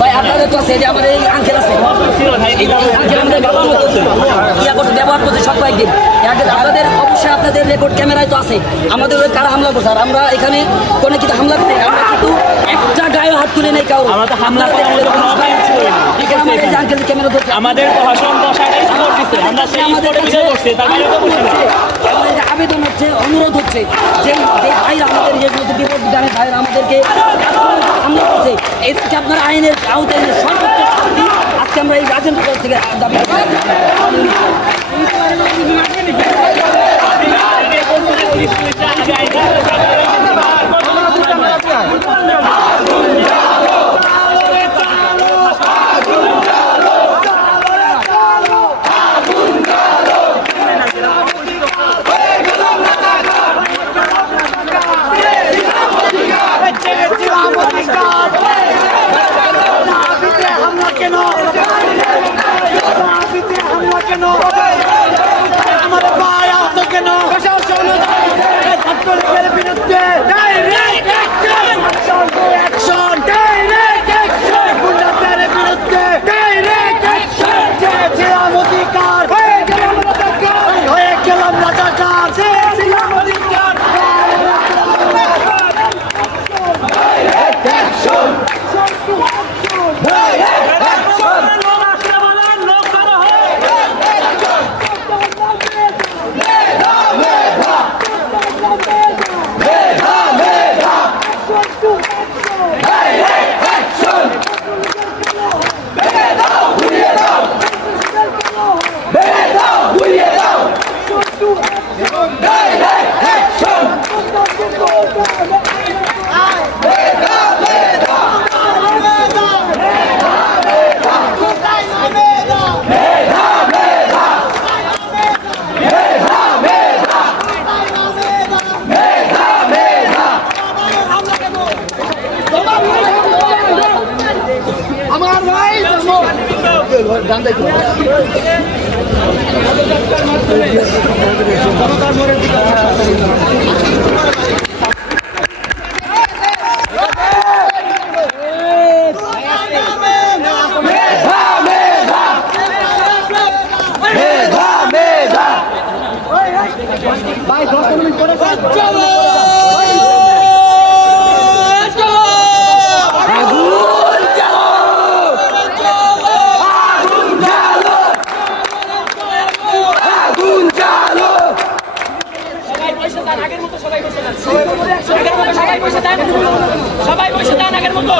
ভাই আপনাদের তো আছে যে আমাদের এই আঙ্কেল আছে আঙ্কেল আমাদের বাবার মতো ইয়া করতে ব্যবহার করতে সব কয়েকদিন আপনাদের অবশ্যই আপনাদের রেকর্ড ক্যামেরায় তো আছে আমাদের ওই কারা হামলা করছে আর আমরা এখানে কোনো কিছু হামলা করি আমরা কিন্তু একটা গায়ে হাত তুলে নেই কাউ আমরা তো হামলা করে আঙ্কেল ক্যামেরা ধরছে আমাদের প্রশাসন বসাটাই সাপোর্ট দিচ্ছে আমরা সেই স্পটে ভিডিও করছি তার বাইরে তো বসে না আবেদন হচ্ছে অনুরোধ হচ্ছে যে ভাইরা আমাদের যে বিপদ জানে ভাইরা আমাদেরকে হামলা করছে এদেরকে আপনারা আইনের আওতায় সর্বোচ্চ শাস্তি আজকে আমরা এই রাজেন্দ্র থেকে দাবি আমাদের ভাই আহত কেন ছাত্রলীগের বিরুদ্ধে ডাইরেক্ট অ্যাকশন ডাইরেক্ট অ্যাকশন গুন্ডাদের বিরুদ্ধে ডাইরেক্ট অ্যাকশন চেয়েছিলাম অধিকার হয়ে গেলাম রাজাকার চেয়েছিলাম অধিকার ডাইরেক্ট অ্যাকশন ভাই 10 মিনিট করে সবাই বসে দেন আগের মতো